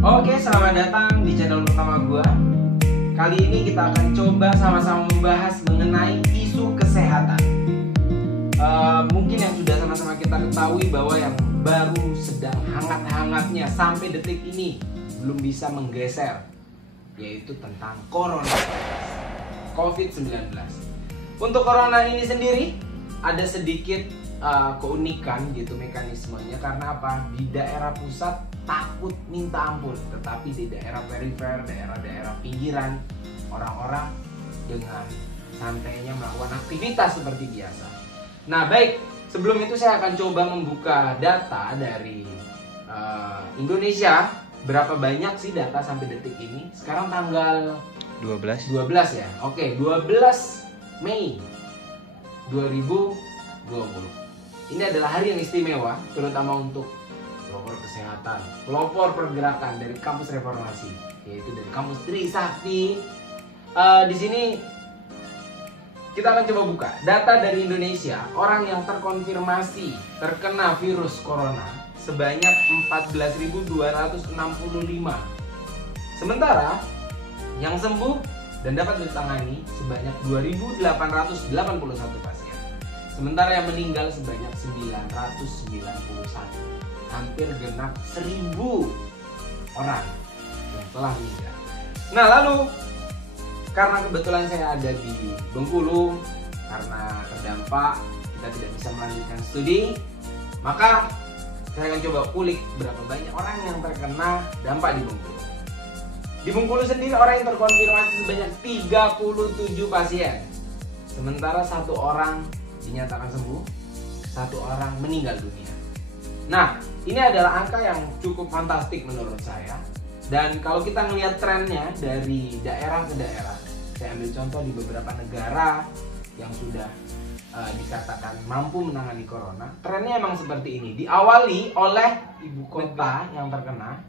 Oke, selamat datang di channel pertama gua. Kali ini kita akan coba sama-sama membahas mengenai isu kesehatan. Mungkin yang sudah sama-sama kita ketahui bahwa yang baru sedang hangat-hangatnya sampai detik ini belum bisa menggeser, yaitu tentang corona COVID-19. Untuk corona ini sendiri ada sedikit keunikan gitu mekanismenya, karena apa? Di daerah pusat takut minta ampun, tetapi di daerah perifer, daerah-daerah pinggiran, orang-orang dengan santainya melakukan aktivitas seperti biasa. Nah baik, sebelum itu saya akan coba membuka data dari Indonesia. Berapa banyak sih data sampai detik ini? Sekarang tanggal 12 ya. Oke, 12 Mei 2020. Ini adalah hari yang istimewa, terutama untuk pelopor kesehatan, pelopor pergerakan dari kampus reformasi, yaitu dari kampus Trisakti. Di sini kita akan coba buka data dari Indonesia. Orang yang terkonfirmasi terkena virus corona sebanyak 14.265. Sementara yang sembuh dan dapat ditangani sebanyak 2.881 pasien. Sementara yang meninggal sebanyak 991. Hampir genap 1.000 orang yang telah meninggal. Nah lalu, karena kebetulan saya ada di Bengkulu, karena terdampak kita tidak bisa melanjutkan studi, maka saya akan coba kulik berapa banyak orang yang terkena dampak di Bengkulu. Di Bengkulu sendiri orang yang terkonfirmasi sebanyak 37 pasien. Sementara 1 orang dinyatakan sembuh, 1 orang meninggal dunia. Nah, ini adalah angka yang cukup fantastik menurut saya. Dan kalau kita melihat trennya dari daerah ke daerah, saya ambil contoh di beberapa negara yang sudah dikatakan mampu menangani corona, trennya emang seperti ini. Diawali oleh ibu kota yang terkena,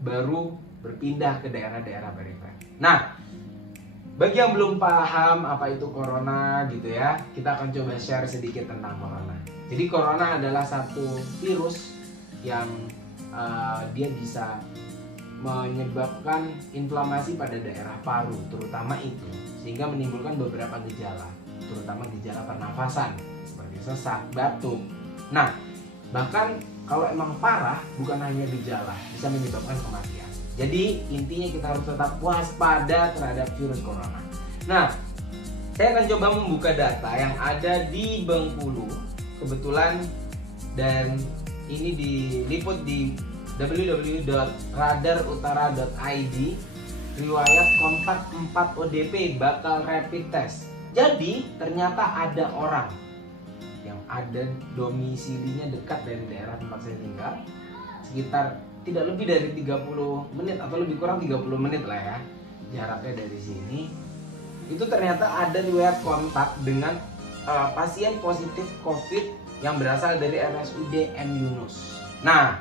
baru berpindah ke daerah-daerah perifer. Nah, bagi yang belum paham apa itu corona gitu ya, kita akan coba share sedikit tentang corona. Jadi corona adalah satu virus yang dia bisa menyebabkan inflamasi pada daerah paru, terutama itu, sehingga menimbulkan beberapa gejala, terutama gejala pernafasan seperti sesak, batuk. Nah, bahkan kalau emang parah, bukan hanya gejala, bisa menyebabkan kematian. Jadi intinya kita harus tetap waspada terhadap virus corona. Nah, saya akan coba membuka data yang ada di Bengkulu kebetulan, dan ini diliput di www.radarutara.id. Riwayat kontak 4 ODP bakal rapid test. Jadi ternyata ada orang yang ada domisilinya dekat dari daerah tempat saya tinggal, sekitar tidak lebih dari 30 menit atau lebih kurang 30 menit lah ya jaraknya dari sini. Itu ternyata ada riwayat kontak dengan pasien positif COVID yang berasal dari RSUD M Yunus. Nah,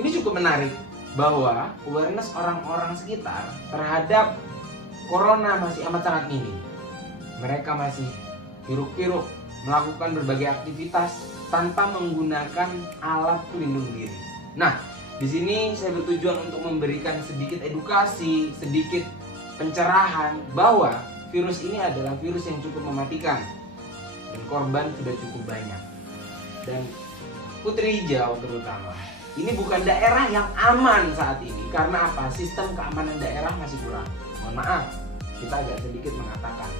ini cukup menarik bahwa awareness orang-orang sekitar terhadap corona masih amat sangat minim. Mereka masih hiruk-pikuk melakukan berbagai aktivitas tanpa menggunakan alat pelindung diri. Nah, di sini saya bertujuan untuk memberikan sedikit edukasi, sedikit pencerahan bahwa virus ini adalah virus yang cukup mematikan dan korban sudah cukup banyak. Dan Putri Hijau terutama, ini bukan daerah yang aman saat ini. Karena apa? Sistem keamanan daerah masih kurang. Mohon maaf, kita agak sedikit mengatakan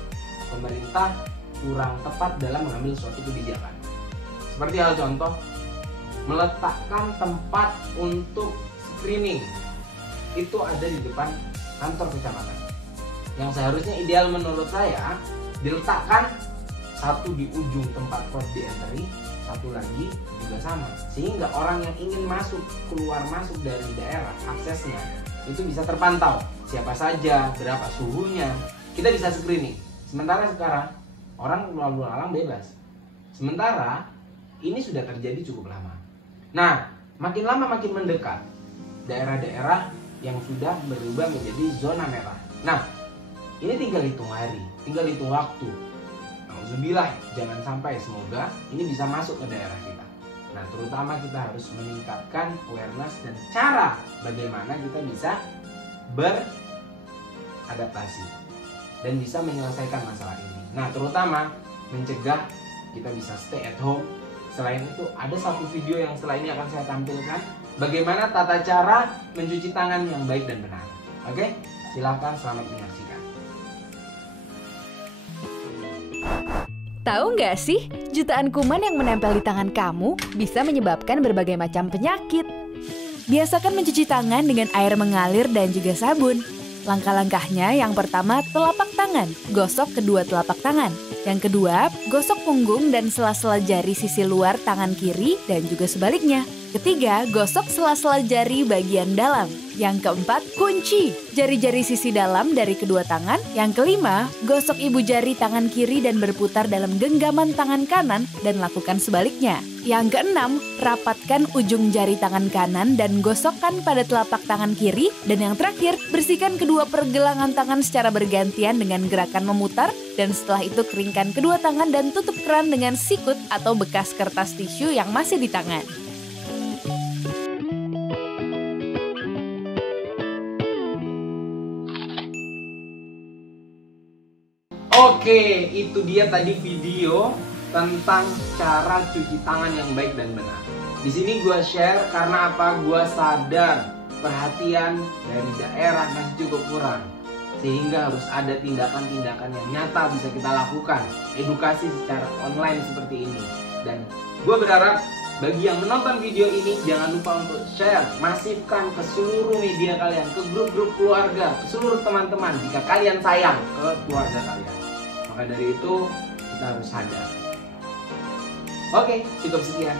pemerintah kurang tepat dalam mengambil suatu kebijakan. Seperti hal contoh, meletakkan tempat untuk screening itu ada di depan kantor kecamatan, yang seharusnya ideal menurut saya diletakkan satu di ujung tempat port di entry, satu lagi juga sama, sehingga orang yang ingin masuk keluar masuk dari daerah aksesnya itu bisa terpantau siapa saja, berapa suhunya, kita bisa screening. Sementara sekarang orang lalu lalang bebas. Sementara ini sudah terjadi cukup lama. Nah, makin lama makin mendekat daerah-daerah yang sudah berubah menjadi zona merah. Nah, ini tinggal hitung hari, tinggal hitung waktu. Alhamdulillah, jangan sampai, semoga ini bisa masuk ke daerah kita. Nah, terutama kita harus meningkatkan awareness dan cara bagaimana kita bisa beradaptasi dan bisa menyelesaikan masalah ini. Nah, terutama mencegah kita bisa stay at home. Selain itu, ada satu video yang setelah ini akan saya tampilkan, bagaimana tata cara mencuci tangan yang baik dan benar. Oke, silahkan selamat menyaksikan. Tahu nggak sih, jutaan kuman yang menempel di tangan kamu bisa menyebabkan berbagai macam penyakit. Biasakan mencuci tangan dengan air mengalir dan juga sabun. Langkah-langkahnya yang pertama, telapak tangan, gosok kedua telapak tangan. Yang kedua, gosok punggung dan sela-sela jari sisi luar tangan kiri dan juga sebaliknya. Ketiga, gosok sela-sela jari bagian dalam. Yang keempat, kunci jari-jari sisi dalam dari kedua tangan. Yang kelima, gosok ibu jari tangan kiri dan berputar dalam genggaman tangan kanan dan lakukan sebaliknya. Yang keenam, rapatkan ujung jari tangan kanan dan gosokkan pada telapak tangan kiri. Dan yang terakhir, bersihkan kedua pergelangan tangan secara bergantian dengan gerakan memutar. Dan setelah itu keringkan kedua tangan dan tutup keran dengan sikut atau bekas kertas tisu yang masih di tangan. Oke, itu dia tadi video tentang cara cuci tangan yang baik dan benar. Di sini gue share karena apa? Gue sadar perhatian dari daerah masih cukup kurang, sehingga harus ada tindakan-tindakan yang nyata bisa kita lakukan, edukasi secara online seperti ini. Dan gue berharap bagi yang menonton video ini, jangan lupa untuk share, masifkan ke seluruh media kalian, ke grup-grup keluarga, ke seluruh teman-teman jika kalian sayang ke keluarga kalian. Maka dari itu kita harus sadar. Oke, cukup sekian.